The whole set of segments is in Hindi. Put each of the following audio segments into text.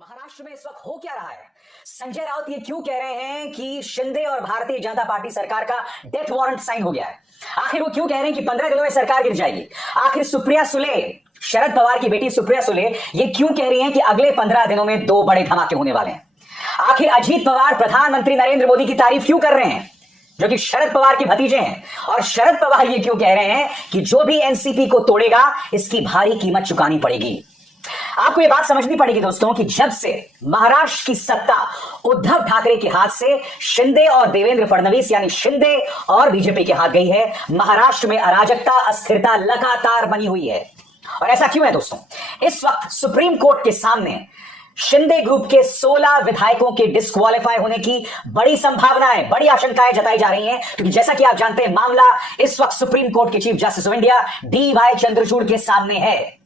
महाराष्ट्र में इस वक्त हो क्या रहा है? संजय राउत ये क्यों कह रहे हैं कि शिंदे और भारतीय जनता पार्टी सरकार का डेथ वारंट साइन हो गया है? आखिर वो क्यों कह रहे हैं कि 15 दिनों में सरकार गिर जाएगी? आखिर सुप्रिया सुले, शरद पवार की बेटी सुप्रिया सुले ये क्यों कह रही हैं कि अगले 15 दिनों में 2 बड़े धमाके होने वाले हैं? आखिर अजीत पवार प्रधानमंत्री नरेंद्र मोदी की तारीफ क्यों कर रहे हैं, जो कि शरद पवार के भतीजे हैं? और शरद पवार ये क्यों कह रहे हैं कि जो भी एनसीपी को तोड़ेगा इसकी भारी कीमत चुकानी पड़ेगी? आपको ये बात समझनी पड़ेगी दोस्तों कि जब से महाराष्ट्र की सत्ता उद्धव ठाकरे के हाथ से शिंदे और देवेंद्र फडणवीस यानी शिंदे और बीजेपी के हाथ गई है, महाराष्ट्र में अराजकता, अस्थिरता लगातार बनी हुई है। और ऐसा क्यों है दोस्तों? इस वक्त सुप्रीम कोर्ट के सामने शिंदे ग्रुप के 16 विधायकों के डिस्क्वालीफाई होने की बड़ी संभावनाएं, बड़ी आशंकाएं जताई जा रही हैं, क्योंकि जैसा कि आप जानते हैं मामला इस वक्त सुप्रीम कोर्ट के chief justice of India DY Chandrachud के सामने है।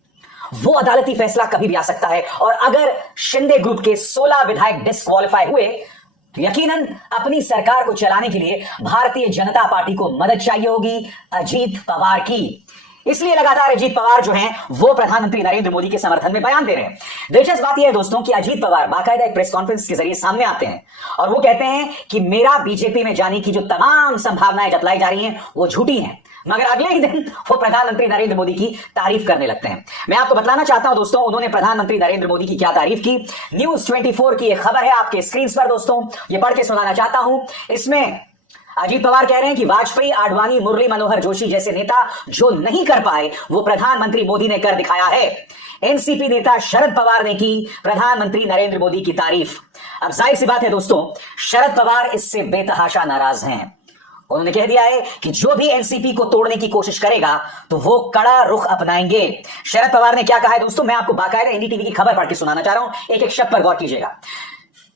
वो अदालती फैसला कभी भी आ सकता है और अगर शिंदे ग्रुप के 16 विधायक डिस्क्वालीफाई हुए तो यकीनन अपनी सरकार को चलाने के लिए भारतीय जनता पार्टी को मदद चाहिए होगी अजीत पवार की। इसलिए लगातार अजीत पवार जो हैं वो प्रधानमंत्री नरेंद्र मोदी के समर्थन में बयान दे रहे हैं। दिलचस्प बात यह है दोस्तों कि अजीत पवार बाकायदा एक प्रेस कॉन्फ्रेंस के जरिए सामने आते हैं और वो कहते हैं कि मेरा बीजेपी में जाने की जो तमाम संभावनाएं जतलाई जा रही हैं वो झूठी हैं, मगर अगले ही दिन वो प्रधानमंत्री नरेंद्र मोदी की तारीफ करने लगते हैं। मैं आपको बतलाना चाहता हूं दोस्तों उन्होंने प्रधानमंत्री नरेंद्र मोदी की क्या तारीफ की। न्यूज 24 की एक खबर है आपके स्क्रीन पर दोस्तों, ये पढ़ के सुनाना चाहता हूं। इसमें अजीत पवार कह रहे हैं कि वाजपेयी, आडवाणी, मुरली मनोहर जोशी जैसे नेता जो नहीं कर पाए वो प्रधानमंत्री मोदी ने कर दिखाया है। एनसीपी नेता शरद पवार ने की प्रधानमंत्री नरेंद्र मोदी की तारीफ। अब जाहिर सी बात है दोस्तों, शरद पवार इससे बेतहाशा नाराज हैं। उन्होंने कह दिया है कि जो भी एनसीपी को तोड़ने की कोशिश करेगा तो वो कड़ा रुख अपनाएंगे। शरद पवार ने क्या कहा है दोस्तों, मैं आपको बाकायदा एनडीटीवी की खबर पढ़ के सुनाना चाह रहा हूं, एक एक शब्द पर गौर कीजिएगा।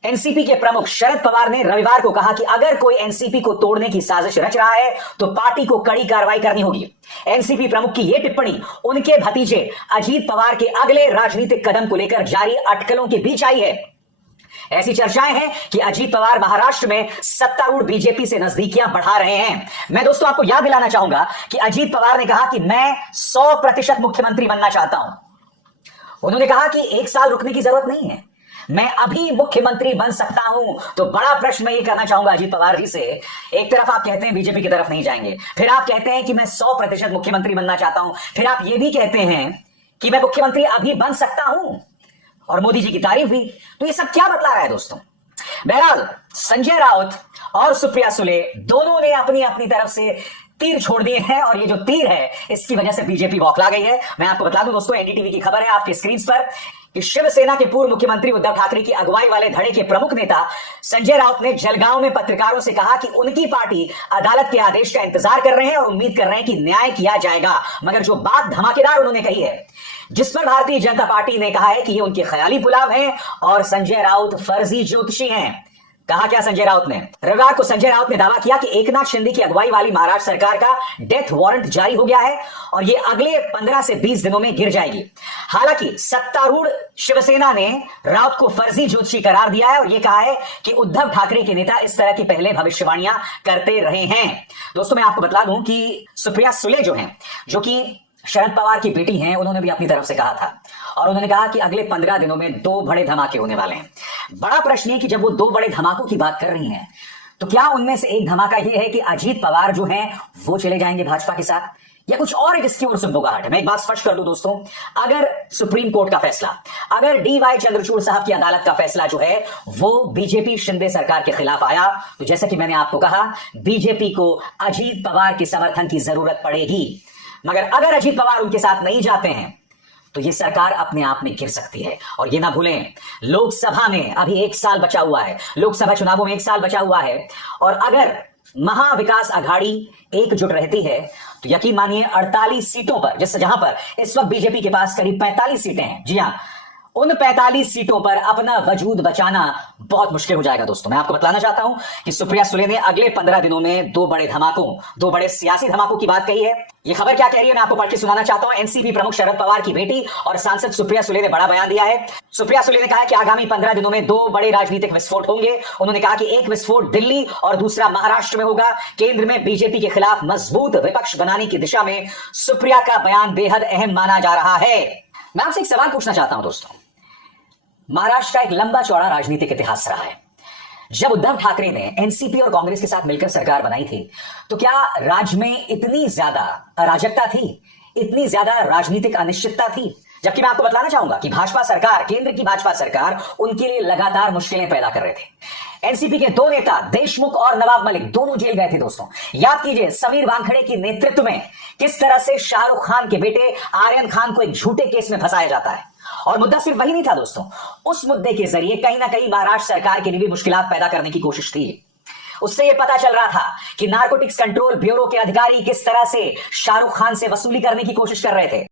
एनसीपी के प्रमुख शरद पवार ने रविवार को कहा कि अगर कोई एनसीपी को तोड़ने की साजिश रच रहा है तो पार्टी को कड़ी कार्रवाई करनी होगी। एनसीपी प्रमुख की यह टिप्पणी उनके भतीजे अजीत पवार के अगले राजनीतिक कदम को लेकर जारी अटकलों के बीच आई है। ऐसी चर्चाएं हैं कि अजीत पवार महाराष्ट्र में सत्तारूढ़ बीजेपी से नजदीकियां बढ़ा रहे हैं। मैं दोस्तों आपको याद दिलाना चाहूंगा कि अजीत पवार ने कहा कि मैं 100% मुख्यमंत्री बनना चाहता हूं। उन्होंने कहा कि 1 साल रुकने की जरूरत नहीं है, मैं अभी मुख्यमंत्री बन सकता हूं। तो बड़ा प्रश्न मैं ये करना चाहूंगा अजीत पवार जी से, एक तरफ आप कहते हैं बीजेपी की तरफ नहीं जाएंगे, फिर आप कहते हैं कि मैं 100% मुख्यमंत्री बनना चाहता हूं, फिर आप ये भी कहते हैं कि मैं मुख्यमंत्री अभी बन सकता हूं और मोदी जी की तारीफ भी। तो ये सब क्या बतला रहा है दोस्तों? बहरहाल संजय राउत और सुप्रिया सुले दोनों ने अपनी अपनी तरफ से तीर छोड़ दिए हैं और ये जो तीर है इसकी वजह से बीजेपी बौखला गई है। मैं आपको बता दूं दोस्तों, एनडीटीवी की खबर है आपके स्क्रीन पर कि शिवसेना के पूर्व मुख्यमंत्री उद्धव ठाकरे की अगुवाई वाले धड़े के प्रमुख नेता संजय राउत ने जलगांव में पत्रकारों से कहा कि उनकी पार्टी अदालत के आदेश का इंतजार कर रहे हैं और उम्मीद कर रहे हैं कि न्याय किया जाएगा। मगर जो बात धमाकेदार उन्होंने कही है, जिस पर भारतीय जनता पार्टी ने कहा है कि ये उनके ख्याली पुलाव हैं और संजय राउत फर्जी ज्योतिषी हैं। कहा क्या संजय राउत ने? रविवार को संजय राउत ने दावा किया कि एकनाथ शिंदे की अगुवाई वाली महाराष्ट्र सरकार का डेथ वारंट जारी हो गया है और ये अगले 15 से 20 दिनों में गिर जाएगी। हालांकि सत्तारूढ़ शिवसेना ने राउत को फर्जी ज्योतिषी करार दिया है और ये कहा है कि उद्धव ठाकरे के नेता इस तरह की पहले भविष्यवाणियां करते रहे हैं। दोस्तों मैं आपको बता दूं कि सुप्रिया सुले जो हैं, जो कि शरद पवार की बेटी हैं, उन्होंने भी अपनी तरफ से कहा था और उन्होंने कहा कि अगले 15 दिनों में 2 बड़े धमाके होने वाले हैं। बड़ा प्रश्न है कि जब वो 2 बड़े धमाकों की बात कर रही हैं तो क्या उनमें से एक धमाका यह है कि अजीत पवार जो हैं वो चले जाएंगे भाजपा के साथ, या कुछ और है जिसकी ओर सुगबुगाहट है? मैं एक बात स्पष्ट कर दूं दोस्तों, अगर सुप्रीम कोर्ट का फैसला, अगर DY चंद्रचूड़ साहब की अदालत का फैसला जो है वो बीजेपी शिंदे सरकार के खिलाफ आया तो जैसा कि मैंने आपको कहा बीजेपी को अजीत पवार के समर्थन की जरूरत पड़ेगी। मगर अगर अजीत पवार उनके साथ नहीं जाते हैं तो यह सरकार अपने आप में गिर सकती है। और ये ना भूलें, लोकसभा में अभी 1 साल बचा हुआ है, लोकसभा चुनावों में 1 साल बचा हुआ है और अगर महाविकास आघाड़ी एकजुट रहती है तो यकीन मानिए 48 सीटों पर, जहां पर इस वक्त बीजेपी के पास करीब 45 सीटें हैं, जी हां, उन 45 सीटों पर अपना वजूद बचाना बहुत मुश्किल हो जाएगा। दोस्तों मैं आपको बताना चाहता हूं कि सुप्रिया सुले ने अगले 15 दिनों में 2 बड़े धमाकों, 2 बड़े सियासी धमाकों की बात कही है। ये खबर क्या कह रही है मैं आपको पढ़ के सुनाना चाहता हूं। एनसीपी प्रमुख शरद पवार की बेटी और सांसद सुप्रिया सुले ने बड़ा बयान दिया है। सुप्रिया सुले ने कहा कि आगामी 15 दिनों में 2 बड़े राजनीतिक विस्फोट होंगे। उन्होंने कहा कि एक विस्फोट दिल्ली और दूसरा महाराष्ट्र में होगा। केंद्र में बीजेपी के खिलाफ मजबूत विपक्ष बनाने की दिशा में सुप्रिया का बयान बेहद अहम माना जा रहा है। मैं आपसे एक सवाल पूछना चाहता हूं दोस्तों, महाराष्ट्र का एक लंबा चौड़ा राजनीतिक इतिहास रहा है। जब उद्धव ठाकरे ने एनसीपी और कांग्रेस के साथ मिलकर सरकार बनाई थी, तो क्या राज्य में इतनी ज्यादा अराजकता थी, इतनी ज्यादा राजनीतिक अनिश्चितता थी? जबकि मैं आपको बतलाना चाहूंगा कि भाजपा सरकार, केंद्र की भाजपा सरकार उनके लिए लगातार मुश्किलें पैदा कर रहे थे। एनसीपी के दो नेता देशमुख और नवाब मलिक दोनों जेल गए थे दोस्तों। याद कीजिए समीर वानखड़े के नेतृत्व में किस तरह से शाहरुख खान के बेटे आर्यन खान को एक झूठे केस में फंसाया जाता है। और मुद्दा सिर्फ वही नहीं था दोस्तों, उस मुद्दे के जरिए कहीं ना कहीं महाराष्ट्र सरकार के लिए भी मुश्किलात पैदा करने की कोशिश थी। उससे यह पता चल रहा था कि नारकोटिक्स कंट्रोल ब्यूरो के अधिकारी किस तरह से शाहरुख खान से वसूली करने की कोशिश कर रहे थे।